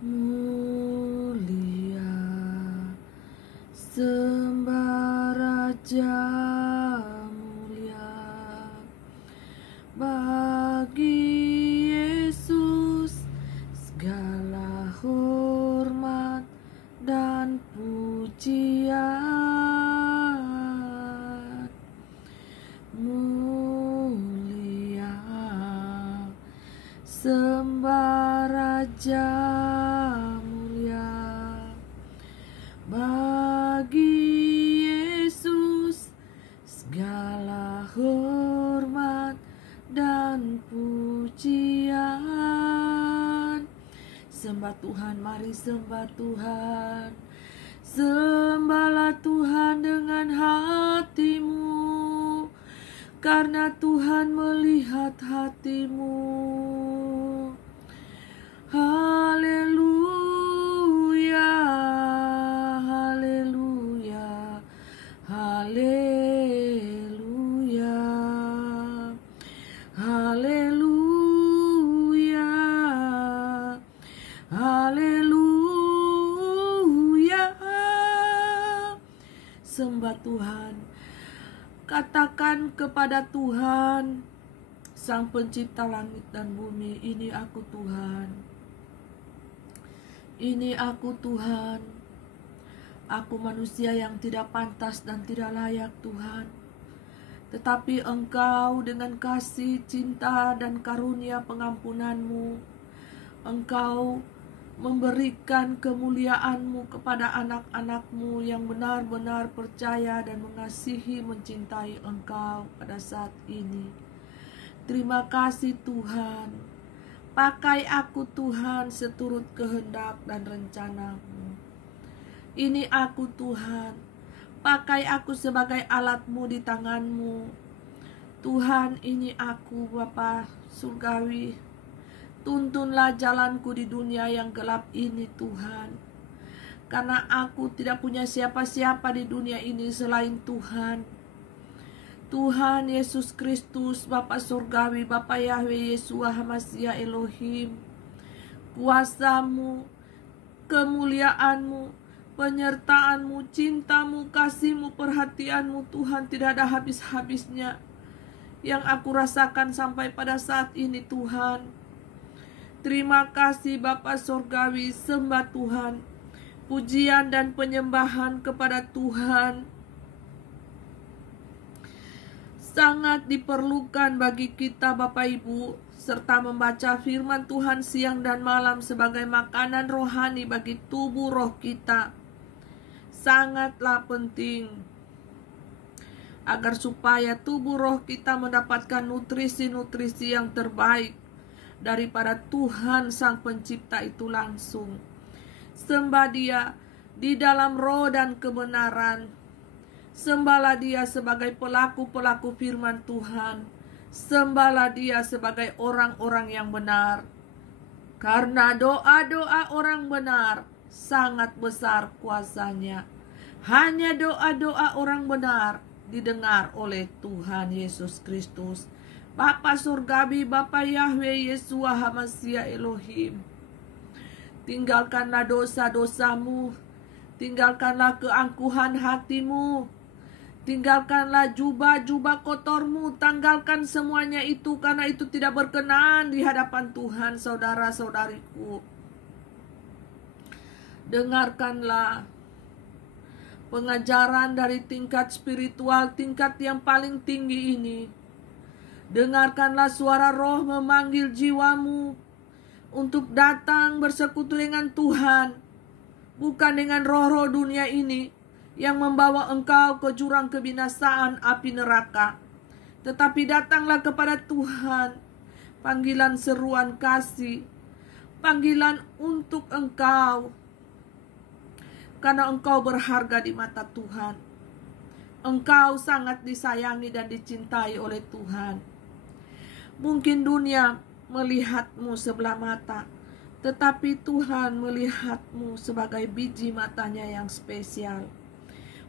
mulia, sembah Raja mulia. Bagi Yesus segala hormat dan pujian. Mulia, sembah Raja mulia. Bagi Yesus segala hormat dan pujian. Sembah Tuhan, mari sembah Tuhan. Sembahlah Tuhan dengan hatimu, karena Tuhan melihat hatimu. Haleluya, haleluya, haleluya, haleluya, haleluya. Sembah Tuhan. Katakan kepada Tuhan, Sang Pencipta langit dan bumi, ini aku Tuhan. Ini aku Tuhan. Aku manusia yang tidak pantas dan tidak layak Tuhan. Tetapi Engkau dengan kasih, cinta, dan karunia pengampunanmu, Engkau memberikan kemuliaan-Mu kepada anak-anak-Mu yang benar-benar percaya dan mengasihi, mencintai Engkau pada saat ini. Terima kasih Tuhan. Pakai aku Tuhan seturut kehendak dan rencana-Mu. Ini aku Tuhan. Pakai aku sebagai alat-Mu di tangan-Mu. Tuhan, ini aku Bapa Surgawi. Tuntunlah jalanku di dunia yang gelap ini Tuhan. Karena aku tidak punya siapa-siapa di dunia ini selain Tuhan. Tuhan Yesus Kristus, Bapa Surgawi, Bapa Yahweh Yeshua HaMashiach Elohim. Kuasa-Mu, kemuliaan-Mu, penyertaan-Mu, cinta-Mu, kasih-Mu, perhatian-Mu Tuhan tidak ada habis-habisnya yang aku rasakan sampai pada saat ini Tuhan. Terima kasih Bapa Surgawi, sembah Tuhan. Pujian dan penyembahan kepada Tuhan sangat diperlukan bagi kita Bapak Ibu, serta membaca firman Tuhan siang dan malam sebagai makanan rohani bagi tubuh roh kita. Sangatlah penting agar supaya tubuh roh kita mendapatkan nutrisi-nutrisi yang terbaik daripada Tuhan Sang Pencipta itu langsung. Sembah Dia di dalam roh dan kebenaran. Sembahlah Dia sebagai pelaku-pelaku firman Tuhan. Sembahlah Dia sebagai orang-orang yang benar. Karena doa-doa orang benar sangat besar kuasanya. Hanya doa-doa orang benar didengar oleh Tuhan Yesus Kristus. Bapa Surgawi, Bapa Yahweh Yeshua HaMashiach Elohim. Tinggalkanlah dosa-dosamu. Tinggalkanlah keangkuhan hatimu. Tinggalkanlah jubah-jubah kotormu. Tanggalkan semuanya itu, karena itu tidak berkenan di hadapan Tuhan, saudara-saudariku. Dengarkanlah pengajaran dari tingkat spiritual, tingkat yang paling tinggi ini. Dengarkanlah suara roh memanggil jiwamu untuk datang bersekutu dengan Tuhan. Bukan dengan roh-roh dunia ini yang membawa engkau ke jurang kebinasaan api neraka. Tetapi datanglah kepada Tuhan. Panggilan seruan kasih. Panggilan untuk engkau. Karena engkau berharga di mata Tuhan. Engkau sangat disayangi dan dicintai oleh Tuhan. Mungkin dunia melihatmu sebelah mata, tetapi Tuhan melihatmu sebagai biji matanya yang spesial.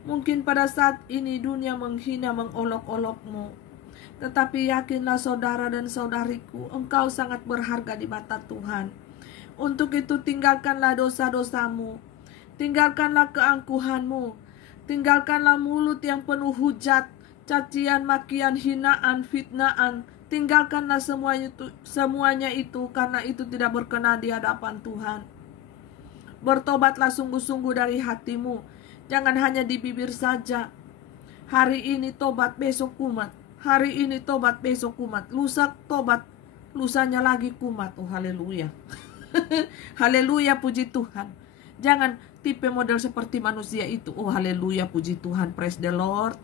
Mungkin pada saat ini dunia menghina, mengolok-olokmu, tetapi yakinlah saudara dan saudariku, engkau sangat berharga di mata Tuhan. Untuk itu tinggalkanlah dosa-dosamu, tinggalkanlah keangkuhanmu, tinggalkanlah mulut yang penuh hujat, cacian, makian, hinaan, fitnaan. Tinggalkanlah semuanya itu karena itu tidak berkenan di hadapan Tuhan. Bertobatlah sungguh-sungguh dari hatimu, jangan hanya di bibir saja. Hari ini tobat, besok kumat. Hari ini tobat, besok kumat. Lusa tobat, lusanya lagi kumat. Oh haleluya. Haleluya, puji Tuhan. Jangan tipe model seperti manusia itu. Oh haleluya, puji Tuhan, praise the Lord.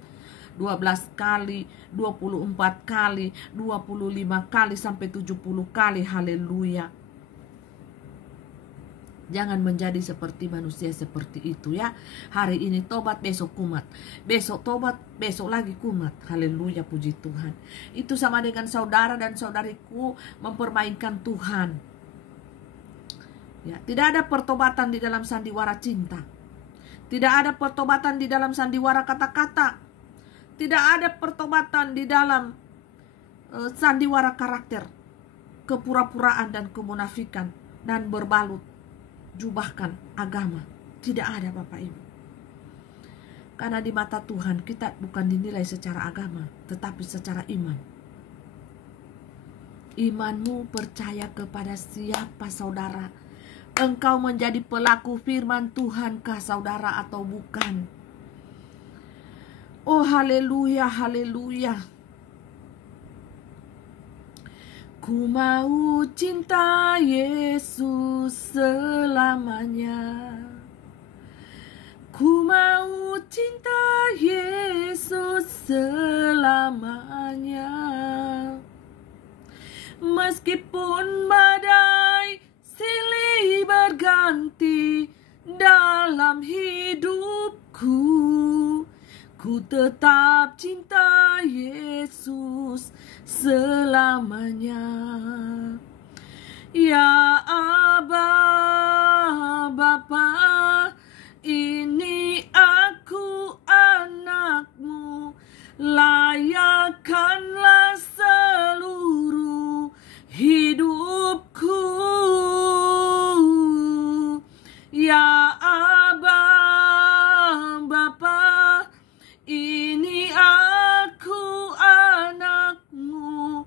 12 kali, 24 kali, 25 kali sampai 70 kali. Haleluya. Jangan menjadi seperti manusia seperti itu ya. Hari ini tobat, besok kumat. Besok tobat, besok lagi kumat. Haleluya, puji Tuhan. Itu sama dengan saudara dan saudariku mempermainkan Tuhan. Ya, tidak ada pertobatan di dalam sandiwara cinta. Tidak ada pertobatan di dalam sandiwara kata-kata. Tidak ada pertobatan di dalam sandiwara karakter, kepura-puraan dan kemunafikan dan berbalut jubahkan agama. Tidak ada, Bapak Ibu. Karena di mata Tuhan kita bukan dinilai secara agama, tetapi secara iman. Imanmu percaya kepada siapa, saudara? Engkau menjadi pelaku firman Tuhankah, saudara, atau bukan? Oh haleluya, haleluya. Ku mau cinta Yesus selamanya. Ku mau cinta Yesus selamanya. Meskipun badai silih berganti dalam hidupku, ku tetap cinta Yesus selamanya. Ya Aba, Bapa, ini aku anakmu, layakkanlah seluruh hidupku. Ya Aba, Bapa, ini aku anakmu,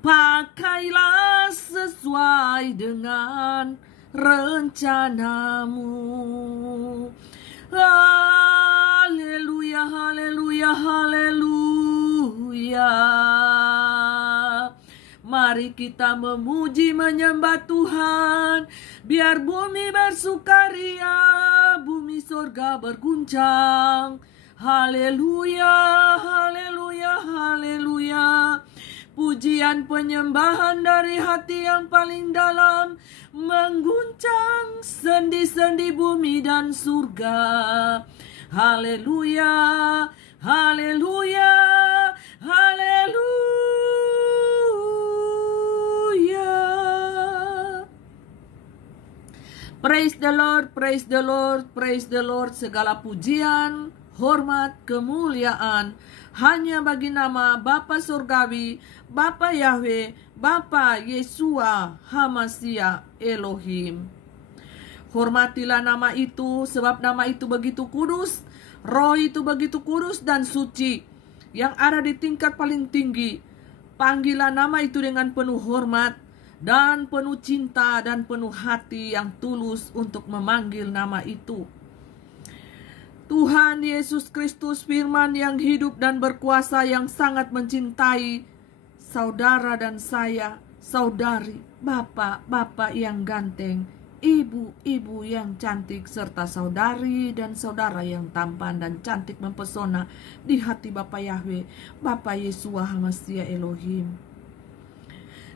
pakailah sesuai dengan rencanamu. Haleluya, haleluya, haleluya. Mari kita memuji menyembah Tuhan, biar bumi bersukaria, bumi sorga berguncang. Haleluya, haleluya, haleluya. Pujian penyembahan dari hati yang paling dalam mengguncang sendi-sendi bumi dan surga. Haleluya, haleluya, haleluya. Praise the Lord, praise the Lord, praise the Lord. Segala pujian, hormat, kemuliaan hanya bagi nama Bapa Surgawi, Bapa Yahweh, Bapa Yesua Hamashiach Elohim. Hormatilah nama itu, sebab nama itu begitu kudus, roh itu begitu kudus dan suci, yang ada di tingkat paling tinggi. Panggillah nama itu dengan penuh hormat dan penuh cinta dan penuh hati yang tulus untuk memanggil nama itu. Tuhan Yesus Kristus, firman yang hidup dan berkuasa, yang sangat mencintai saudara dan saya, saudari, bapak yang ganteng, ibu yang cantik, serta saudari dan saudara yang tampan dan cantik mempesona di hati Bapa Yahweh, Bapa Yesua Hamashiach Elohim.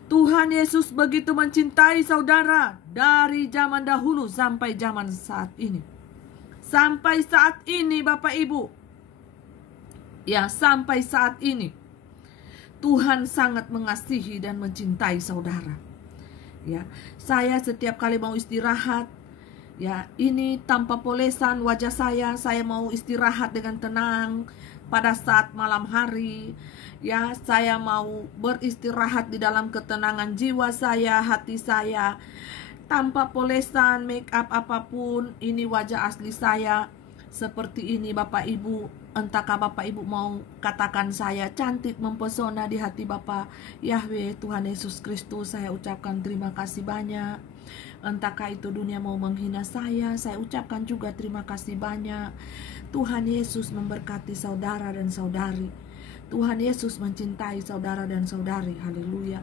Tuhan Yesus begitu mencintai saudara dari zaman dahulu sampai zaman saat ini. Sampai saat ini, Bapak Ibu. Ya, sampai saat ini. Tuhan sangat mengasihi dan mencintai saudara. Ya, saya setiap kali mau istirahat, ya, ini tanpa polesan wajah saya mau istirahat dengan tenang pada saat malam hari. Ya, saya mau beristirahat di dalam ketenangan jiwa saya, hati saya. tanpa polesan, make up apapun. Ini wajah asli saya seperti ini Bapak Ibu. Entahkah Bapak Ibu mau katakan saya cantik, mempesona di hati Bapak Yahweh Tuhan Yesus Kristus. Saya ucapkan terima kasih banyak. Entahkah itu dunia mau menghina saya ucapkan juga terima kasih banyak. Tuhan Yesus memberkati saudara dan saudari. Tuhan Yesus mencintai saudara dan saudari. Haleluya.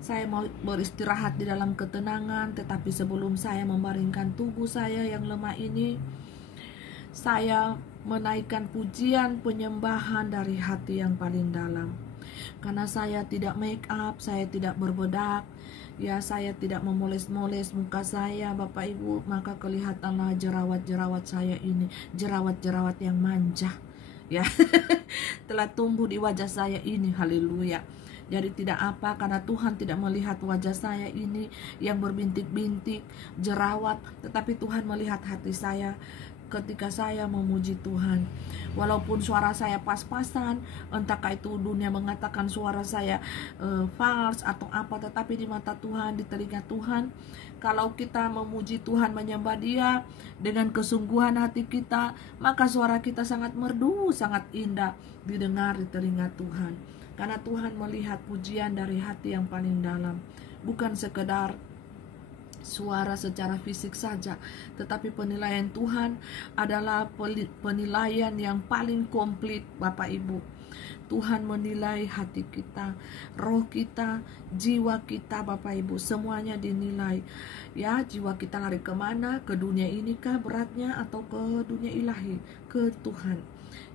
Saya mau beristirahat di dalam ketenangan, tetapi sebelum saya membaringkan tubuh saya yang lemah ini, saya menaikkan pujian penyembahan dari hati yang paling dalam. Karena saya tidak make up, saya tidak berbedak, ya saya tidak memoles-moles muka saya Bapak Ibu, maka kelihatanlah jerawat-jerawat saya ini, jerawat-jerawat yang manja ya telah tumbuh di wajah saya ini. Haleluya. Jadi tidak apa, karena Tuhan tidak melihat wajah saya ini yang berbintik-bintik jerawat, tetapi Tuhan melihat hati saya ketika saya memuji Tuhan. Walaupun suara saya pas-pasan, entahkah itu dunia mengatakan suara saya false atau apa, tetapi di mata Tuhan, di telinga Tuhan, kalau kita memuji Tuhan, menyembah Dia dengan kesungguhan hati kita, maka suara kita sangat merdu, sangat indah didengar di telinga Tuhan. Karena Tuhan melihat pujian dari hati yang paling dalam, bukan sekedar suara secara fisik saja, tetapi penilaian Tuhan adalah penilaian yang paling komplit Bapak Ibu. Tuhan menilai hati kita, roh kita, jiwa kita Bapak Ibu, semuanya dinilai. Ya, jiwa kita lari kemana? Ke dunia ini kah beratnya, atau ke dunia ilahi, ke Tuhan?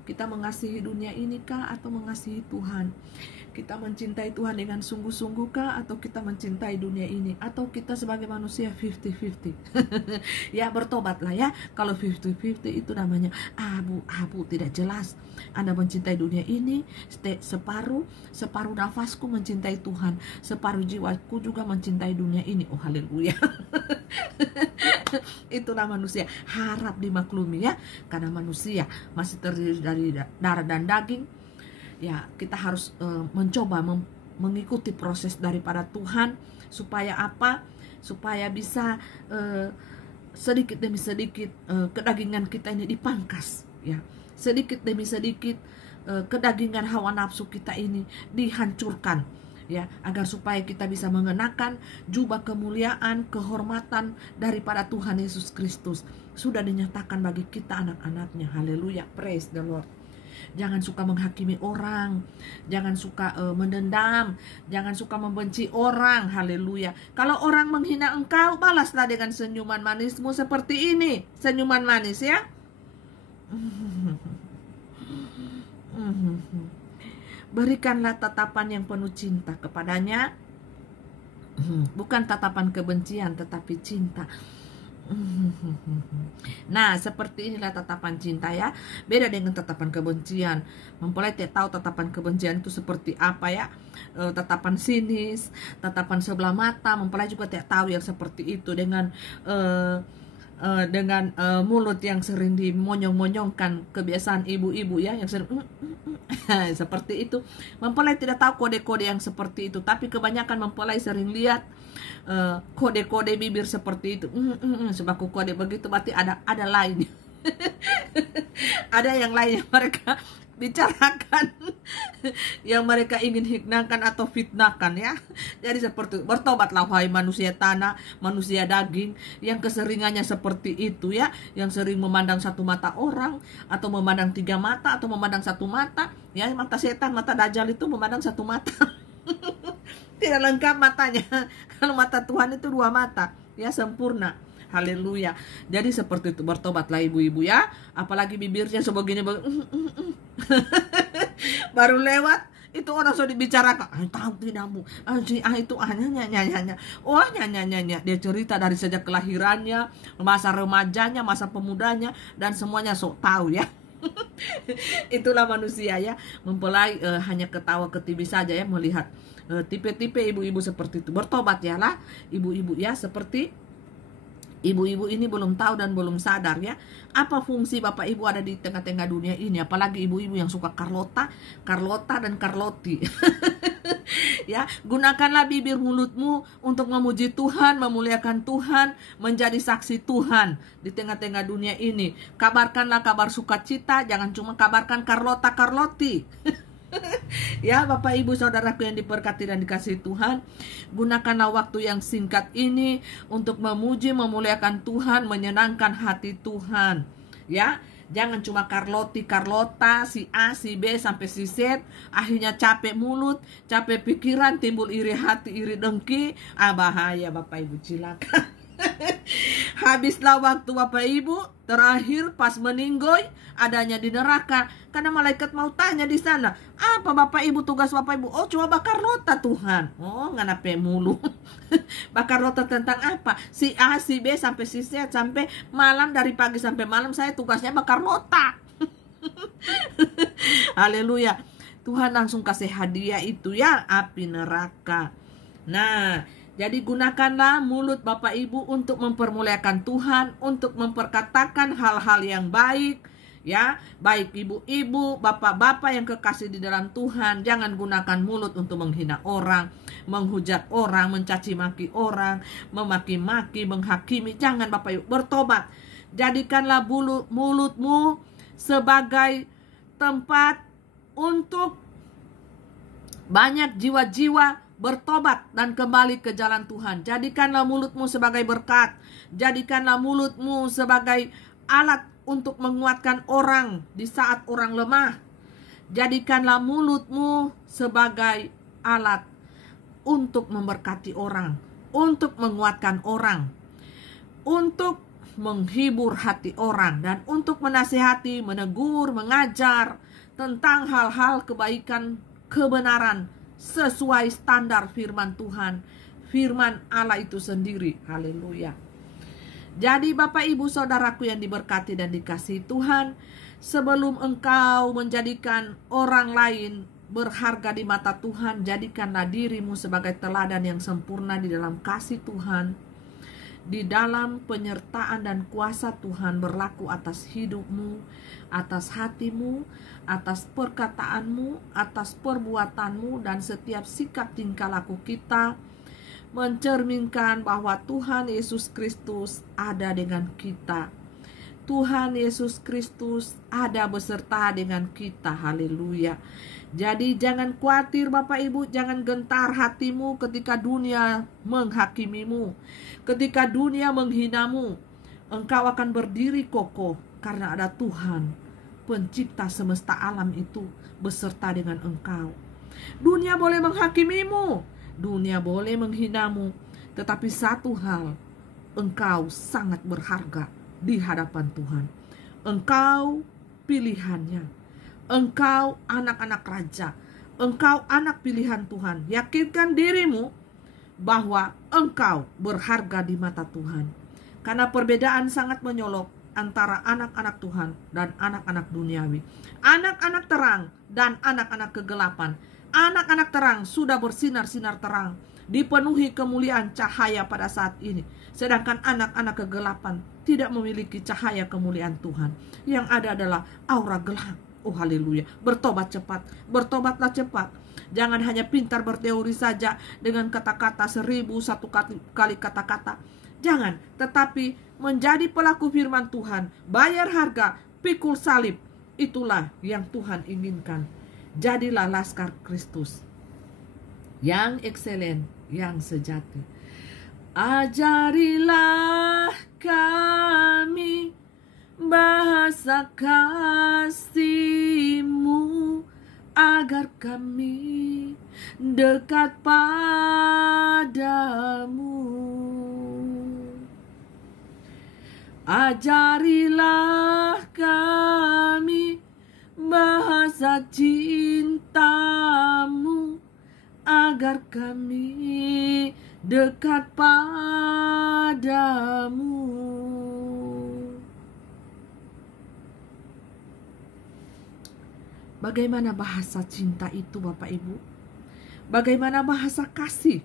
Kita mengasihi dunia ini kah atau mengasihi Tuhan? Kita mencintai Tuhan dengan sungguh-sungguh kah, atau kita mencintai dunia ini? Atau kita sebagai manusia 50-50? Ya, bertobatlah ya. Kalau 50-50 itu namanya abu-abu, tidak jelas. Anda mencintai dunia ini separuh nafasku mencintai Tuhan, separuh jiwaku juga mencintai dunia ini. Oh haleluya. Itulah manusia, harap dimaklumi ya, karena manusia masih terdiri dari darah dan daging. Ya, kita harus mencoba mengikuti proses daripada Tuhan, supaya apa? Supaya bisa sedikit demi sedikit kedagingan kita ini dipangkas, ya. Sedikit demi sedikit kedagingan hawa nafsu kita ini dihancurkan, ya, agar supaya kita bisa mengenakan jubah kemuliaan, kehormatan daripada Tuhan Yesus Kristus. Sudah dinyatakan bagi kita anak-anaknya. Haleluya, praise the Lord. Jangan suka menghakimi orang, jangan suka mendendam, jangan suka membenci orang. Haleluya. Kalau orang menghina engkau, balaslah dengan senyuman manismu seperti ini. Senyuman manis ya. Berikanlah tatapan yang penuh cinta kepadanya, bukan tatapan kebencian tetapi cinta. Nah, seperti inilah tatapan cinta ya. Beda dengan tatapan kebencian. Mempelai tidak tahu tatapan kebencian itu seperti apa ya. Tatapan sinis, tatapan sebelah mata, mempelai juga tidak tahu yang seperti itu. Dengan mulut yang sering dimonyong-monyongkan, kebiasaan ibu-ibu ya, yang sering seperti itu. Mempelai tidak tahu kode-kode yang seperti itu, tapi kebanyakan mempelai sering lihat kode-kode bibir seperti itu. Sebab kode begitu berarti ada lain. Ada yang lain yang mereka bicarakan, yang mereka ingin hiknakan atau fitnahkan ya. Jadi seperti bertobatlah wahai manusia tanah, manusia daging yang keseringannya seperti itu ya, yang sering memandang satu mata orang, atau memandang tiga mata, atau memandang satu mata ya. Mata setan, mata dajjal itu memandang satu mata. Tidak lengkap matanya. Kalau mata Tuhan itu dua mata ya, sempurna. Haleluya. Jadi seperti itu, bertobatlah ibu-ibu ya. Apalagi bibirnya sebegini baru lewat itu orang sudah dibicarakan. Tahu tidak bu, itu nyanyi. Oh nyanyi. Dia cerita dari sejak kelahirannya, masa remajanya, masa pemudanya, dan semuanya sok tahu ya. Itulah manusia ya. Mempelai hanya ketawa ketiwi saja ya, melihat tipe-tipe ibu-ibu seperti itu. Bertobat ya lah ibu-ibu ya, seperti ibu-ibu ini belum tahu dan belum sadar ya, apa fungsi Bapak Ibu ada di tengah-tengah dunia ini. Apalagi ibu-ibu yang suka Carlota dan Carlotti. Ya, gunakanlah bibir mulutmu untuk memuji Tuhan, memuliakan Tuhan, menjadi saksi Tuhan di tengah-tengah dunia ini. Kabarkanlah kabar sukacita, jangan cuma kabarkan Carlota Carlotti. Ya, Bapak Ibu Saudaraku yang diberkati dan dikasihi Tuhan, gunakanlah waktu yang singkat ini untuk memuji, memuliakan Tuhan, menyenangkan hati Tuhan. Ya, jangan cuma Carlotti, Carlota, si A, si B, sampai si Z. Akhirnya capek mulut, capek pikiran, timbul iri hati, iri dengki. Bahaya Bapak Ibu, silakan. Habislah waktu Bapak Ibu. Terakhir pas meninggoy adanya di neraka. Karena malaikat mau tanya di sana, apa Bapak Ibu, tugas Bapak Ibu? Oh, cuma bakar rota Tuhan. Oh, nganape mulu. Bakar rota tentang apa? Si A, si B, sampai si Z, sampai malam, dari pagi sampai malam saya tugasnya bakar rota. Haleluya. Tuhan langsung kasih hadiah itu ya, api neraka. Nah, jadi gunakanlah mulut Bapak Ibu untuk mempermuliakan Tuhan, untuk memperkatakan hal-hal yang baik. Ya, baik ibu-ibu, bapak-bapak yang kekasih di dalam Tuhan, jangan gunakan mulut untuk menghina orang, menghujat orang, mencaci maki orang, memaki-maki, menghakimi. Jangan Bapak Ibu, bertobat. Jadikanlah mulutmu sebagai tempat untuk banyak jiwa-jiwa bertobat dan kembali ke jalan Tuhan. Jadikanlah mulutmu sebagai berkat. Jadikanlah mulutmu sebagai alat untuk menguatkan orang di saat orang lemah. Jadikanlah mulutmu sebagai alat untuk memberkati orang, untuk menguatkan orang, untuk menghibur hati orang, dan untuk menasihati, menegur, mengajar tentang hal-hal kebaikan, kebenaran, sesuai standar firman Tuhan, firman Allah itu sendiri. Haleluya. Jadi Bapak Ibu Saudaraku yang diberkati dan dikasihi Tuhan, sebelum engkau menjadikan orang lain berharga di mata Tuhan, jadikanlah dirimu sebagai teladan yang sempurna di dalam kasih Tuhan, di dalam penyertaan dan kuasa Tuhan berlaku atas hidupmu, atas hatimu, atas perkataanmu, atas perbuatanmu, dan setiap sikap tingkah laku kita mencerminkan bahwa Tuhan Yesus Kristus ada dengan kita. Tuhan Yesus Kristus ada beserta dengan kita. Haleluya. Jadi jangan khawatir Bapak Ibu, jangan gentar hatimu ketika dunia menghakimimu, ketika dunia menghinamu. Engkau akan berdiri kokoh karena ada Tuhan, pencipta semesta alam itu beserta dengan engkau. Dunia boleh menghakimimu, dunia boleh menghinamu, tetapi satu hal, engkau sangat berharga di hadapan Tuhan. Engkau pilihannya, engkau anak-anak raja, engkau anak pilihan Tuhan. Yakinkan dirimu bahwa engkau berharga di mata Tuhan. Karena perbedaan sangat menyolok antara anak-anak Tuhan dan anak-anak duniawi. Anak-anak terang dan anak-anak kegelapan. Anak-anak terang sudah bersinar-sinar terang, dipenuhi kemuliaan cahaya pada saat ini. Sedangkan anak-anak kegelapan tidak memiliki cahaya kemuliaan Tuhan. Yang ada adalah aura gelap. Oh haleluya. Bertobat cepat. Bertobatlah cepat. Jangan hanya pintar berteori saja dengan kata-kata 1001 kali kata-kata. Jangan, tetapi menjadi pelaku firman Tuhan. Bayar harga, pikul salib. Itulah yang Tuhan inginkan. Jadilah laskar Kristus yang ekselen, yang sejati. Ajarilah kami bahasa kasih-Mu, agar kami dekat padamu. Ajarilah kami bahasa cinta-Mu, agar kami dekat padamu. Bagaimana bahasa cinta itu Bapak Ibu? Bagaimana bahasa kasih?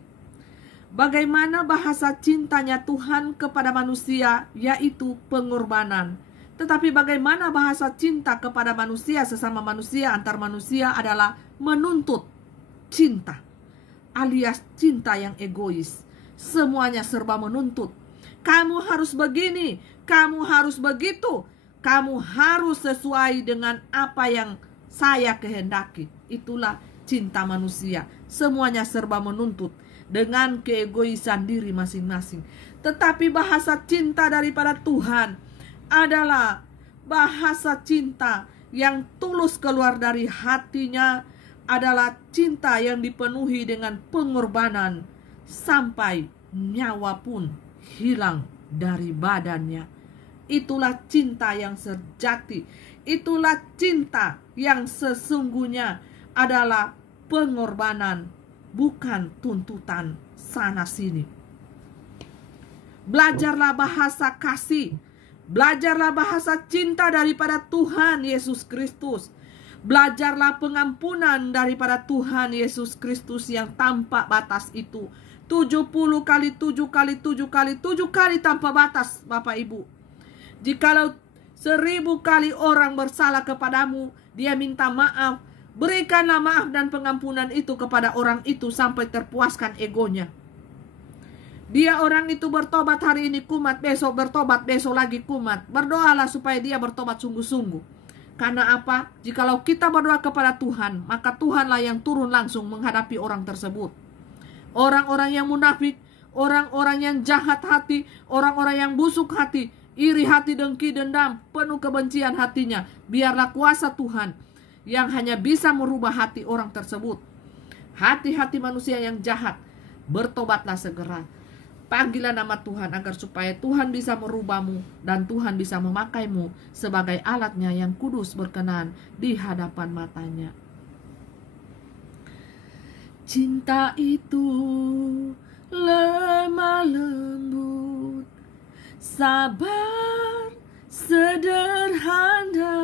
Bagaimana bahasa cintanya Tuhan kepada manusia, yaitu pengorbanan. Tetapi bagaimana bahasa cinta kepada manusia, sesama manusia, antar manusia adalah menuntut cinta. alias cinta yang egois. Semuanya serba menuntut. Kamu harus begini, kamu harus begitu, kamu harus sesuai dengan apa yang saya kehendaki. Itulah cinta manusia. Semuanya serba menuntut dengan keegoisan diri masing-masing. Tetapi bahasa cinta daripada Tuhan adalah bahasa cinta yang tulus keluar dari hatinya, adalah cinta yang dipenuhi dengan pengorbanan sampai nyawa pun hilang dari badannya. Itulah cinta yang sejati. Itulah cinta yang sesungguhnya adalah pengorbanan, bukan tuntutan sana sini. Belajarlah bahasa kasih. Belajarlah bahasa cinta daripada Tuhan Yesus Kristus. Belajarlah pengampunan daripada Tuhan Yesus Kristus yang tanpa batas itu. 70 kali 7 kali 7 kali 7 kali tanpa batas, Bapak Ibu. Jikalau 1000 kali orang bersalah kepadamu, dia minta maaf, berikanlah maaf dan pengampunan itu kepada orang itu sampai terpuaskan egonya. Dia orang itu bertobat hari ini kumat, besok bertobat, besok lagi kumat. Berdoalah supaya dia bertobat sungguh-sungguh. Karena apa? Jikalau kita berdoa kepada Tuhan, maka Tuhanlah yang turun langsung menghadapi orang tersebut. Orang-orang yang munafik, orang-orang yang jahat hati, orang-orang yang busuk hati, iri hati, dengki, dendam, penuh kebencian hatinya, biarlah kuasa Tuhan yang hanya bisa merubah hati orang tersebut. Hati-hati manusia yang jahat, bertobatlah segera. Panggillah nama Tuhan agar supaya Tuhan bisa merubahmu dan Tuhan bisa memakaimu sebagai alatnya yang kudus berkenan di hadapan matanya. Cinta itu lemah lembut, sabar sederhana.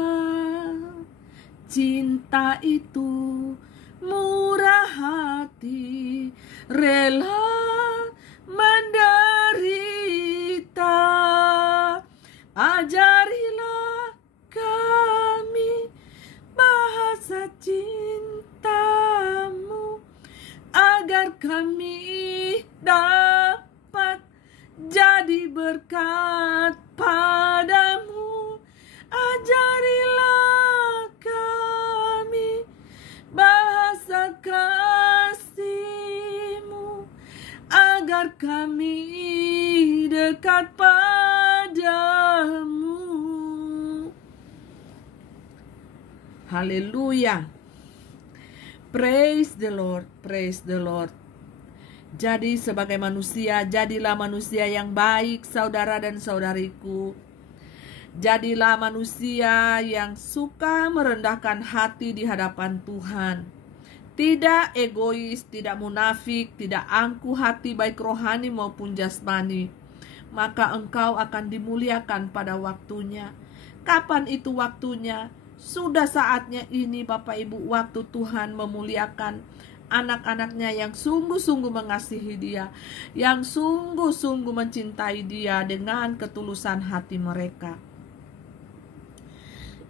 Cinta itu murah hati, rela menderita. Ajarilah kami bahasa cintamu, agar kami dapat jadi berkat padamu. Ajarilah kami bahasa kasih-Mu, agar kami dekat padamu. Haleluya. Praise the Lord, praise the Lord. Jadi sebagai manusia, jadilah manusia yang baik, saudara dan saudariku. Jadilah manusia yang suka merendahkan hati di hadapan Tuhan. Tidak egois, tidak munafik, tidak angkuh hati baik rohani maupun jasmani. Maka engkau akan dimuliakan pada waktunya. Kapan itu waktunya? Sudah saatnya ini Bapak Ibu, waktu Tuhan memuliakan anak-anaknya yang sungguh-sungguh mengasihi Dia, yang sungguh-sungguh mencintai Dia dengan ketulusan hati mereka.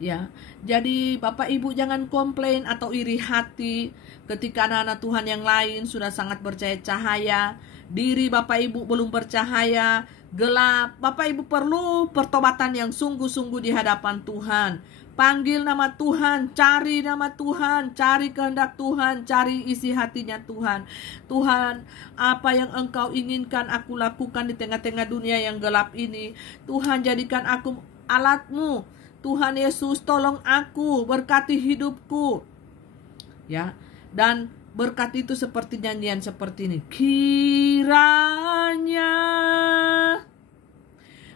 Ya, jadi Bapak Ibu jangan komplain atau iri hati ketika anak-anak Tuhan yang lain sudah sangat bercahaya cahaya, diri Bapak Ibu belum bercahaya, gelap. Bapak Ibu perlu pertobatan yang sungguh-sungguh di hadapan Tuhan. Panggil nama Tuhan, cari nama Tuhan, cari kehendak Tuhan, cari isi hatinya Tuhan. Tuhan, apa yang Engkau inginkan aku lakukan di tengah-tengah dunia yang gelap ini. Tuhan, jadikan aku alat-Mu. Tuhan Yesus, tolong aku, berkati hidupku. Ya, dan berkat itu seperti nyanyian seperti ini. Kiranya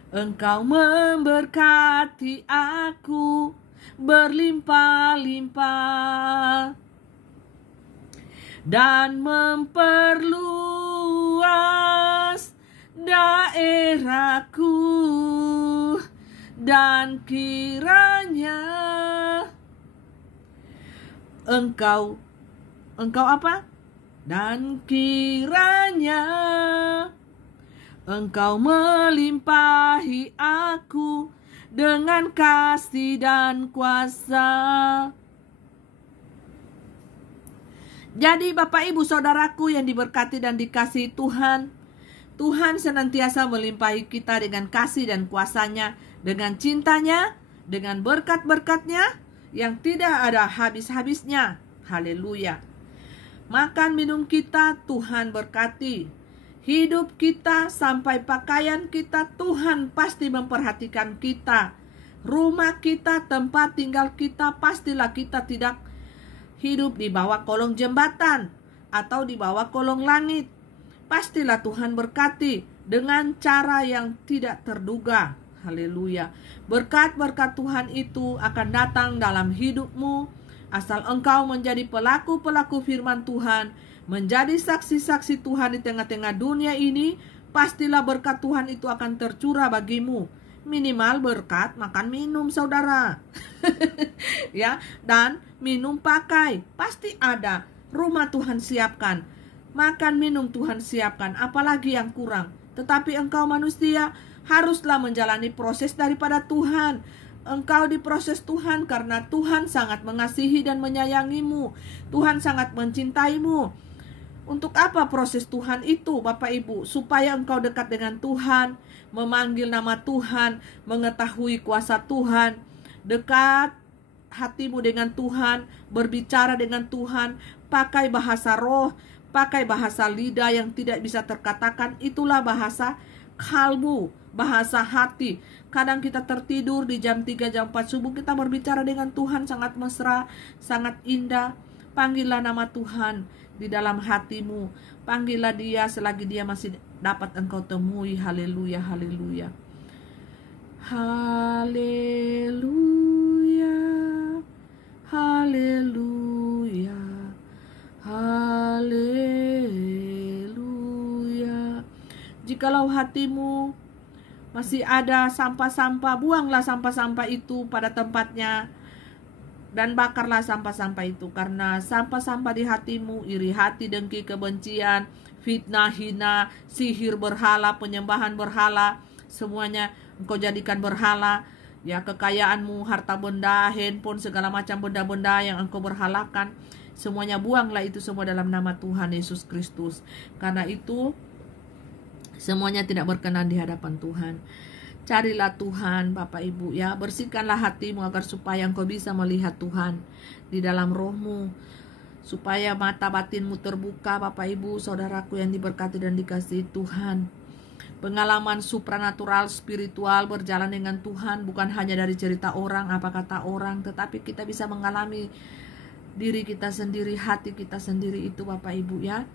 Engkau memberkati aku berlimpah-limpah dan memperluas daerahku, dan kiranya Engkau apa? Dan kiranya Engkau melimpahi aku dengan kasih dan kuasa. Jadi Bapak Ibu Saudaraku yang diberkati dan dikasihi Tuhan, Tuhan senantiasa melimpahi kita dengan kasih dan kuasa-Nya, dengan cintanya, dengan berkat-berkat-Nya yang tidak ada habis-habisnya. Haleluya. Makan minum kita Tuhan berkati. Hidup kita sampai pakaian kita Tuhan pasti memperhatikan kita. Rumah kita, tempat tinggal kita, pastilah kita tidak hidup di bawah kolong jembatan atau di bawah kolong langit. Pastilah Tuhan berkati dengan cara yang tidak terduga. Haleluya. Berkat-berkat Tuhan itu akan datang dalam hidupmu asal engkau menjadi pelaku-pelaku firman Tuhan, menjadi saksi-saksi Tuhan di tengah-tengah dunia ini. Pastilah berkat Tuhan itu akan tercurah bagimu. Minimal berkat makan minum saudara. Ya, dan minum pakai pasti ada. Rumah Tuhan siapkan. Makan minum Tuhan siapkan, apalagi yang kurang. Tetapi engkau manusia haruslah menjalani proses daripada Tuhan. Engkau diproses Tuhan karena Tuhan sangat mengasihi dan menyayangimu. Tuhan sangat mencintaimu. Untuk apa proses Tuhan itu Bapak Ibu? Supaya engkau dekat dengan Tuhan, memanggil nama Tuhan, mengetahui kuasa Tuhan, dekat hatimu dengan Tuhan, berbicara dengan Tuhan, pakai bahasa roh, pakai bahasa lidah yang tidak bisa terkatakan. Itulah bahasa kalbu, bahasa hati. Kadang kita tertidur di jam 3, jam 4 subuh, kita berbicara dengan Tuhan sangat mesra, sangat indah. Panggillah nama Tuhan di dalam hatimu. Panggillah Dia selagi Dia masih dapat engkau temui. Haleluya, haleluya. Haleluya, haleluya, haleluya. Jikalau hatimu masih ada sampah-sampah, buanglah sampah-sampah itu pada tempatnya dan bakarlah sampah-sampah itu. Karena sampah-sampah di hatimu, iri hati, dengki, kebencian, fitnah, hina, sihir berhala, penyembahan berhala, semuanya engkau jadikan berhala. Ya, kekayaanmu, harta benda, handphone, segala macam benda-benda yang engkau berhalakan, semuanya buanglah itu semua dalam nama Tuhan Yesus Kristus. Karena itu semuanya tidak berkenan di hadapan Tuhan. Carilah Tuhan Bapak Ibu ya. Bersihkanlah hatimu agar supaya engkau bisa melihat Tuhan di dalam rohmu. Supaya mata batinmu terbuka Bapak Ibu Saudaraku yang diberkati dan dikasihi Tuhan. Pengalaman supranatural spiritual berjalan dengan Tuhan bukan hanya dari cerita orang, apa kata orang, tetapi kita bisa mengalami diri kita sendiri, hati kita sendiri itu Bapak Ibu ya.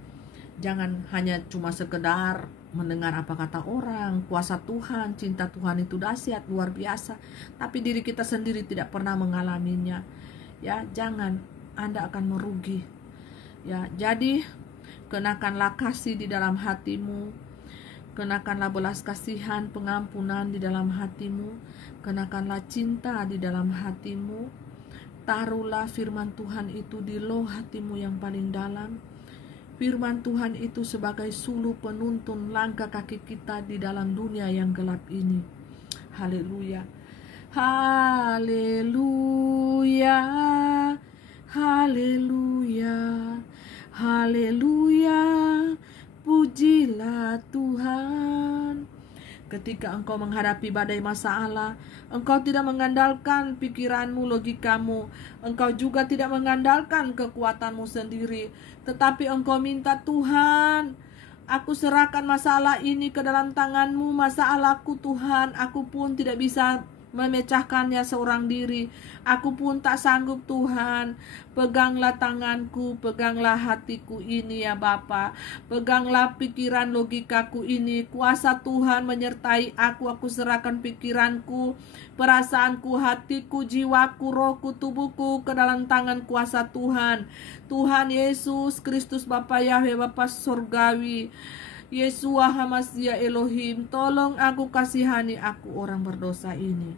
Jangan hanya cuma sekedar mendengar apa kata orang. Kuasa Tuhan, cinta Tuhan itu dahsyat, luar biasa, tapi diri kita sendiri tidak pernah mengalaminya. Ya, jangan, Anda akan merugi. Ya, jadi kenakanlah kasih di dalam hatimu. Kenakanlah belas kasihan, pengampunan di dalam hatimu. Kenakanlah cinta di dalam hatimu. Taruhlah firman Tuhan itu di loh hatimu yang paling dalam. Firman Tuhan itu sebagai suluh penuntun langkah kaki kita di dalam dunia yang gelap ini. Haleluya. Haleluya. Haleluya. Haleluya. Pujilah Tuhan. Ketika engkau menghadapi badai masalah, engkau tidak mengandalkan pikiranmu, logikamu. Engkau juga tidak mengandalkan kekuatanmu sendiri. Tetapi engkau minta, Tuhan, aku serahkan masalah ini ke dalam tangan-Mu. Masalahku Tuhan, aku pun tidak bisa memecahkannya seorang diri. Aku pun tak sanggup Tuhan. Peganglah tanganku, peganglah hatiku ini ya Bapa. Peganglah pikiran logikaku ini. Kuasa Tuhan menyertai aku. Aku serahkan pikiranku, perasaanku, hatiku, jiwaku, rohku, tubuhku ke dalam tangan kuasa Tuhan. Tuhan Yesus Kristus Bapa Yahweh, Bapa Surgawi, Yesua Hamasya Elohim, tolong aku, kasihani aku orang berdosa ini.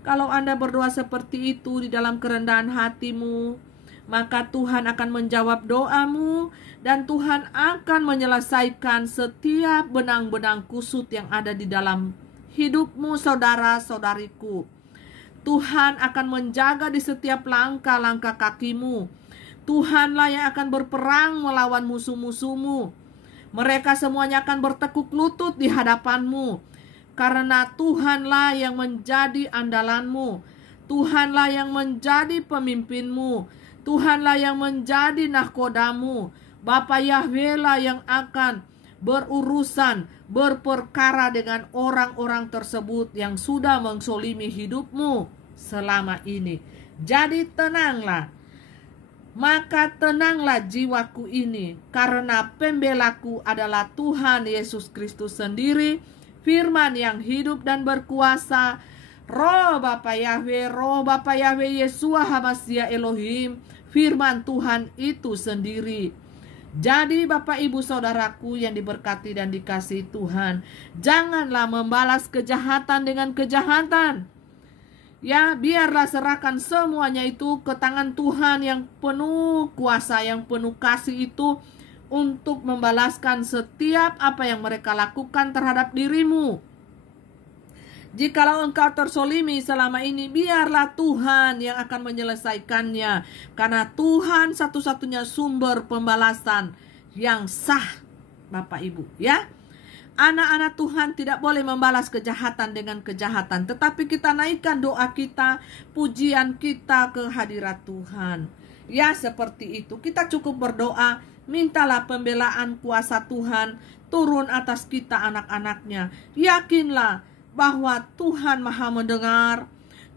Kalau Anda berdoa seperti itu di dalam kerendahan hatimu, maka Tuhan akan menjawab doamu dan Tuhan akan menyelesaikan setiap benang-benang kusut yang ada di dalam hidupmu saudara-saudariku. Tuhan akan menjaga di setiap langkah-langkah kakimu. Tuhanlah yang akan berperang melawan musuh-musuhmu. Mereka semuanya akan bertekuk lutut di hadapanmu. Karena Tuhanlah yang menjadi andalanmu. Tuhanlah yang menjadi pemimpinmu. Tuhanlah yang menjadi nahkodamu. Bapa Yahweh lah yang akan berurusan, berperkara dengan orang-orang tersebut yang sudah mengsolimi hidupmu selama ini. Jadi tenanglah. Maka tenanglah jiwaku ini, karena pembelaku adalah Tuhan Yesus Kristus sendiri, firman yang hidup dan berkuasa, Roh Bapa Yahweh Yeshua HaMashiach Elohim, firman Tuhan itu sendiri. Jadi Bapak Ibu Saudaraku yang diberkati dan dikasihi Tuhan, janganlah membalas kejahatan dengan kejahatan. Ya, biarlah serahkan semuanya itu ke tangan Tuhan yang penuh kuasa, yang penuh kasih itu, untuk membalaskan setiap apa yang mereka lakukan terhadap dirimu. Jikalau engkau tersolimi selama ini, biarlah Tuhan yang akan menyelesaikannya. Karena Tuhan satu-satunya sumber pembalasan yang sah, Bapak Ibu, ya. Anak-anak Tuhan tidak boleh membalas kejahatan dengan kejahatan, tetapi kita naikkan doa kita, pujian kita ke hadirat Tuhan. Ya, seperti itu. Kita cukup berdoa, mintalah pembelaan kuasa Tuhan turun atas kita anak-anaknya. Yakinlah bahwa Tuhan Maha mendengar,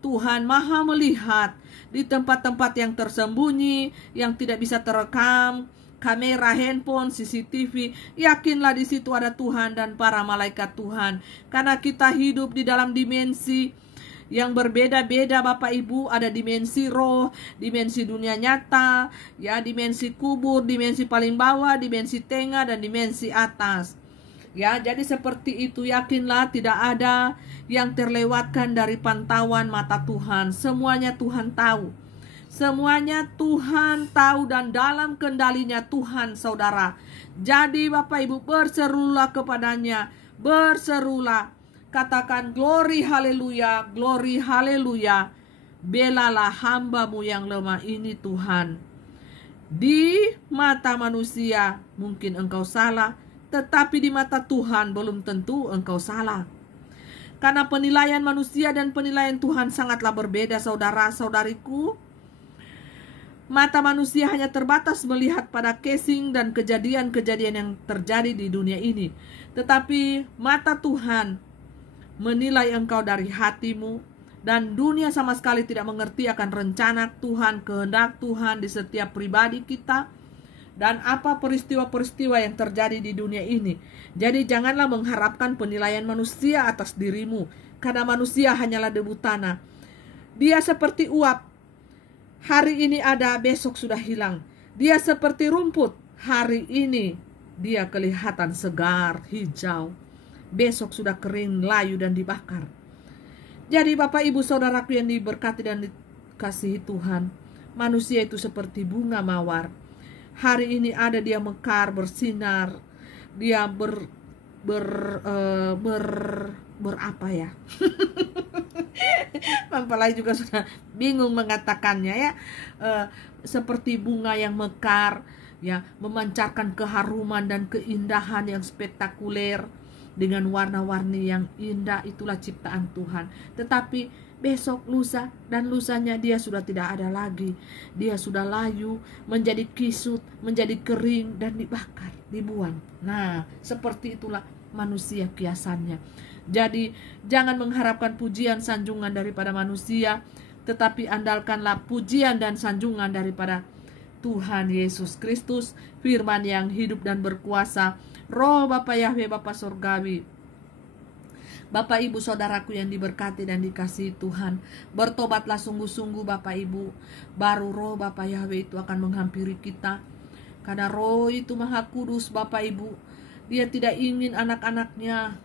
Tuhan Maha melihat di tempat-tempat yang tersembunyi, yang tidak bisa terekam, kamera handphone, CCTV. Yakinlah di situ ada Tuhan dan para malaikat Tuhan. Karena kita hidup di dalam dimensi yang berbeda-beda, Bapak Ibu. Ada dimensi roh, dimensi dunia nyata, ya, dimensi kubur, dimensi paling bawah, dimensi tengah, dan dimensi atas. Ya, jadi seperti itu. Yakinlah tidak ada yang terlewatkan dari pantauan mata Tuhan. Semuanya Tuhan tahu. Semuanya Tuhan tahu dan dalam kendalinya Tuhan, saudara. Jadi Bapak Ibu, berserulah kepadanya. Berserulah. Katakan glory haleluya, glory haleluya. Belalah hambamu yang lemah ini Tuhan. Di mata manusia mungkin engkau salah, tetapi di mata Tuhan belum tentu engkau salah. Karena penilaian manusia dan penilaian Tuhan sangatlah berbeda, saudara-saudariku. Mata manusia hanya terbatas melihat pada casing dan kejadian-kejadian yang terjadi di dunia ini. Tetapi mata Tuhan menilai engkau dari hatimu. Dan dunia sama sekali tidak mengerti akan rencana Tuhan, kehendak Tuhan di setiap pribadi kita. Dan apa peristiwa-peristiwa yang terjadi di dunia ini. Jadi janganlah mengharapkan penilaian manusia atas dirimu. Karena manusia hanyalah debu tanah. Dia seperti uap. Hari ini ada, besok sudah hilang. Dia seperti rumput. Hari ini dia kelihatan segar, hijau. Besok sudah kering, layu, dan dibakar. Jadi Bapak Ibu Saudaraku yang diberkati dan dikasihi Tuhan, manusia itu seperti bunga mawar. Hari ini ada, dia mekar, bersinar. Dia berapa ya? Mempelai juga sudah bingung mengatakannya, ya. Seperti bunga yang mekar, ya, memancarkan keharuman dan keindahan yang spektakuler dengan warna-warni yang indah. Itulah ciptaan Tuhan. Tetapi besok, lusa, dan lusanya dia sudah tidak ada lagi. Dia sudah layu, menjadi kisut, menjadi kering, dan dibakar, dibuang. Nah, seperti itulah manusia kiasannya. Jadi jangan mengharapkan pujian sanjungan daripada manusia, tetapi andalkanlah pujian dan sanjungan daripada Tuhan Yesus Kristus, firman yang hidup dan berkuasa, Roh Bapa Yahweh, Bapa Surgawi. Bapak Ibu Saudaraku yang diberkati dan dikasihi Tuhan, bertobatlah sungguh-sungguh Bapak Ibu. Baru Roh Bapa Yahweh itu akan menghampiri kita. Karena Roh itu Maha Kudus Bapak Ibu. Dia tidak ingin anak-anaknya,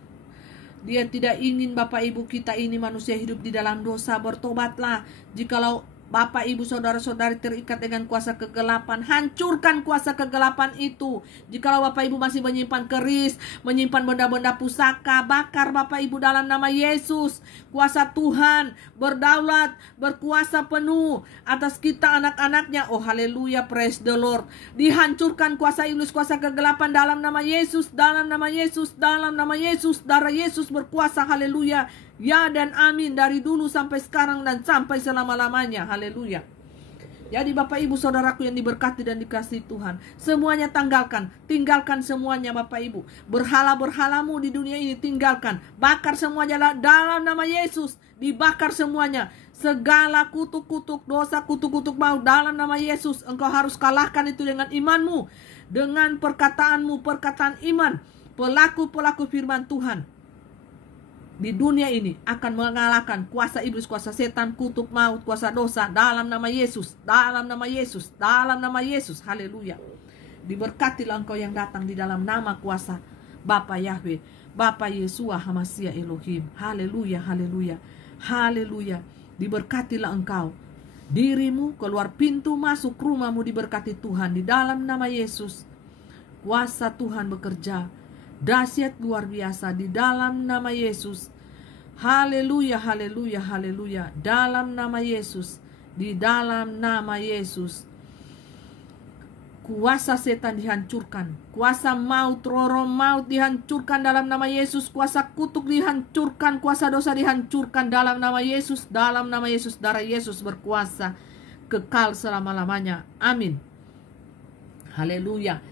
dia tidak ingin Bapak Ibu kita ini manusia hidup di dalam dosa. Bertobatlah. Jikalau Bapak Ibu saudara-saudari terikat dengan kuasa kegelapan, hancurkan kuasa kegelapan itu. Jikalau Bapak Ibu masih menyimpan keris, menyimpan benda-benda pusaka, bakar Bapak Ibu dalam nama Yesus. Kuasa Tuhan berdaulat, berkuasa penuh atas kita anak-anaknya. Oh haleluya, praise the Lord. Dihancurkan kuasa iblis, kuasa kegelapan dalam nama Yesus, dalam nama Yesus, dalam nama Yesus. Darah Yesus berkuasa, haleluya. Ya dan amin, dari dulu sampai sekarang dan sampai selama-lamanya. Haleluya. Jadi Bapak Ibu saudaraku yang diberkati dan dikasihi Tuhan, semuanya tinggalkan semuanya Bapak Ibu. Berhala-berhalamu di dunia ini tinggalkan. Bakar semuanya dalam nama Yesus. Dibakar semuanya. Segala kutuk-kutuk dosa, kutuk-kutuk maut dalam nama Yesus. Engkau harus kalahkan itu dengan imanmu, dengan perkataanmu, perkataan iman. Pelaku-pelaku firman Tuhan di dunia ini akan mengalahkan kuasa iblis, kuasa setan, kutuk maut, kuasa dosa dalam nama Yesus, dalam nama Yesus, dalam nama Yesus. Haleluya. Diberkatilah engkau yang datang di dalam nama kuasa Bapa Yahweh, Bapa Yesua Hamasia Elohim. Haleluya, haleluya, haleluya. Diberkatilah engkau, dirimu, keluar pintu, masuk rumahmu, diberkati Tuhan di dalam nama Yesus. Kuasa Tuhan bekerja dahsyat luar biasa di dalam nama Yesus. Haleluya, haleluya, haleluya. Dalam nama Yesus, di dalam nama Yesus. Kuasa setan dihancurkan, kuasa maut, roh maut dihancurkan dalam nama Yesus, kuasa kutuk dihancurkan, kuasa dosa dihancurkan dalam nama Yesus, dalam nama Yesus. Darah Yesus berkuasa kekal selama-lamanya. Amin. Haleluya.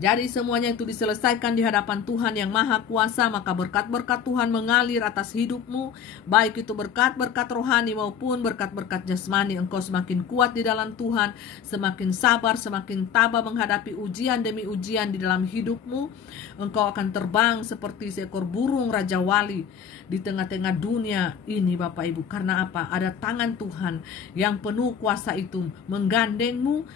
Jadi semuanya itu diselesaikan di hadapan Tuhan yang Maha Kuasa, maka berkat-berkat Tuhan mengalir atas hidupmu, baik itu berkat-berkat rohani maupun berkat-berkat jasmani. Engkau semakin kuat di dalam Tuhan, semakin sabar, semakin tabah menghadapi ujian demi ujian di dalam hidupmu. Engkau akan terbang seperti seekor burung Raja Wali di tengah-tengah dunia ini Bapak Ibu. Karena apa? Ada tangan Tuhan yang penuh kuasa itu menggandengmu,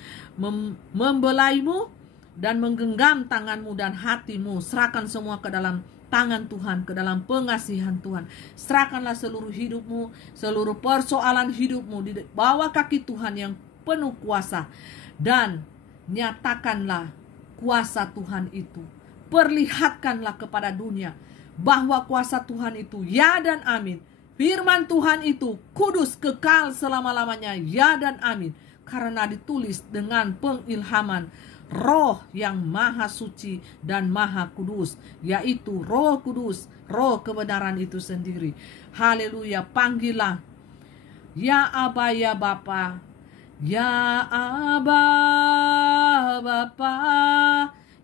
membelaimu, dan menggenggam tanganmu dan hatimu. Serahkan semua ke dalam tangan Tuhan, ke dalam pengasihan Tuhan. Serahkanlah seluruh hidupmu, seluruh persoalan hidupmu di bawah kaki Tuhan yang penuh kuasa. Dan nyatakanlah kuasa Tuhan itu. Perlihatkanlah kepada dunia bahwa kuasa Tuhan itu ya dan amin. Firman Tuhan itu kudus kekal selama-lamanya, ya dan amin. Karena ditulis dengan pengilhaman Roh yang maha suci dan maha kudus, yaitu Roh Kudus, Roh kebenaran itu sendiri. Haleluya. Panggillah, ya Aba, ya Bapa, ya Aba, Bapa,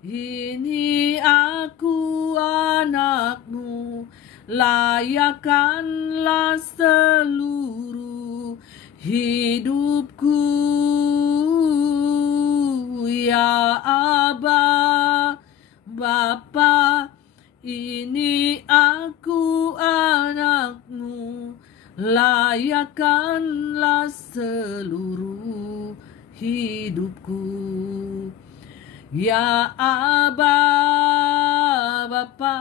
ini aku anakmu, layakkanlah seluruh hidupku. Ya Aba, Bapa, ini aku anakmu, layakkanlah seluruh hidupku. Ya Aba, Bapa,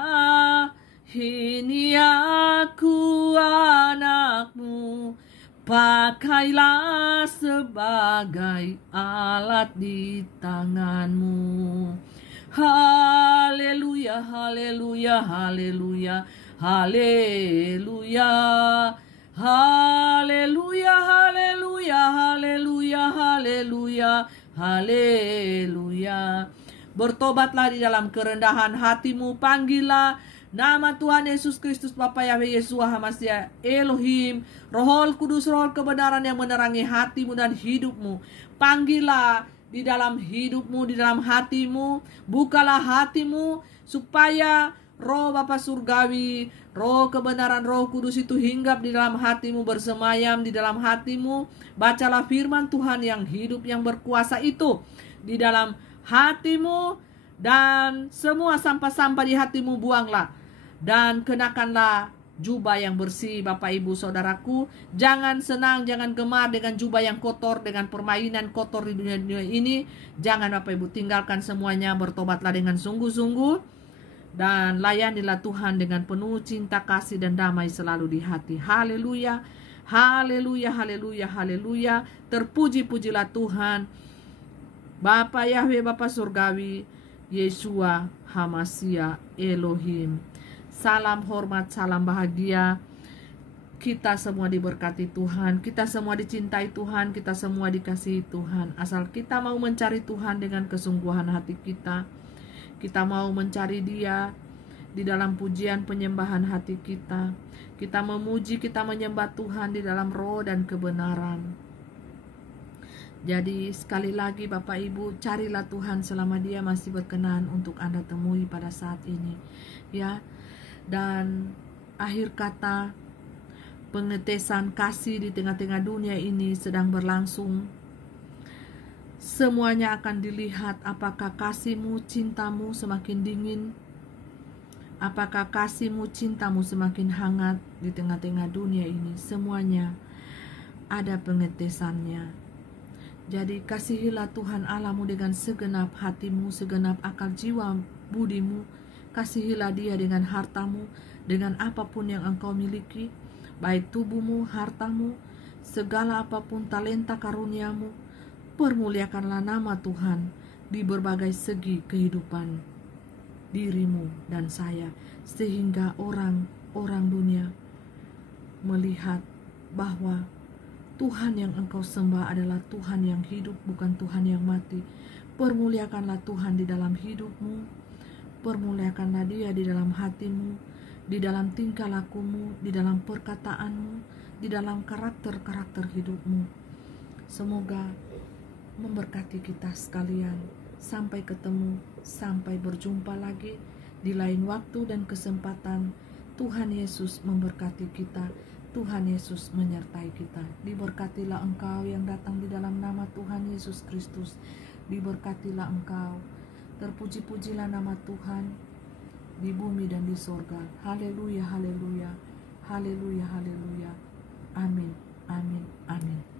ini aku anakmu, pakailah sebagai alat di tanganmu. Haleluya, haleluya, haleluya, haleluya, haleluya, haleluya, haleluya, haleluya, haleluya. Bertobatlah di dalam kerendahan hatimu, panggillah nama Tuhan Yesus Kristus, Bapa Yahweh Yesua Hamasia Elohim, Roh Kudus, Roh kebenaran yang menerangi hatimu dan hidupmu. Panggillah di dalam hidupmu, di dalam hatimu. Bukalah hatimu supaya Roh Bapa Surgawi, Roh kebenaran, Roh Kudus itu hinggap di dalam hatimu, bersemayam di dalam hatimu. Bacalah firman Tuhan yang hidup, yang berkuasa itu di dalam hatimu. Dan semua sampah-sampah di hatimu buanglah. Dan kenakanlah jubah yang bersih, Bapak Ibu Saudaraku. Jangan senang, jangan gemar dengan jubah yang kotor, dengan permainan kotor di dunia ini. Jangan Bapak Ibu, tinggalkan semuanya. Bertobatlah dengan sungguh-sungguh. Dan layanilah Tuhan dengan penuh cinta kasih dan damai selalu di hati. Haleluya, haleluya, haleluya, haleluya. Terpuji-pujilah Tuhan, Bapa Yahweh, Bapa Surgawi, Yeshua Hamashiach Elohim. Salam hormat, salam bahagia. Kita semua diberkati Tuhan, kita semua dicintai Tuhan, kita semua dikasihi Tuhan. Asal kita mau mencari Tuhan dengan kesungguhan hati kita. Kita mau mencari Dia di dalam pujian penyembahan hati kita. Kita memuji, kita menyembah Tuhan di dalam roh dan kebenaran. Jadi sekali lagi Bapak Ibu, carilah Tuhan selama Dia masih berkenan untuk Anda temui pada saat ini. Ya. Dan akhir kata, pengetesan kasih di tengah-tengah dunia ini sedang berlangsung. Semuanya akan dilihat apakah kasihmu, cintamu semakin dingin, apakah kasihmu, cintamu semakin hangat di tengah-tengah dunia ini. Semuanya ada pengetesannya. Jadi kasihilah Tuhan Allahmu dengan segenap hatimu, segenap akal jiwa budimu. Kasihilah Dia dengan hartamu, dengan apapun yang engkau miliki, baik tubuhmu, hartamu, segala apapun talenta karuniamu. Permuliakanlah nama Tuhan di berbagai segi kehidupan dirimu dan saya, sehingga orang dunia melihat bahwa Tuhan yang engkau sembah adalah Tuhan yang hidup, bukan Tuhan yang mati. Permuliakanlah Tuhan di dalam hidupmu, permuliakanlah Dia di dalam hatimu, di dalam tingkah lakumu, di dalam perkataanmu, di dalam karakter-karakter hidupmu. Semoga memberkati kita sekalian. Sampai ketemu, sampai berjumpa lagi di lain waktu dan kesempatan. Tuhan Yesus memberkati kita. Tuhan Yesus menyertai kita. Diberkatilah engkau yang datang di dalam nama Tuhan Yesus Kristus. Diberkatilah engkau. Terpuji-pujilah nama Tuhan di bumi dan di sorga. Haleluya, haleluya, haleluya, haleluya. Amin, amin, amin.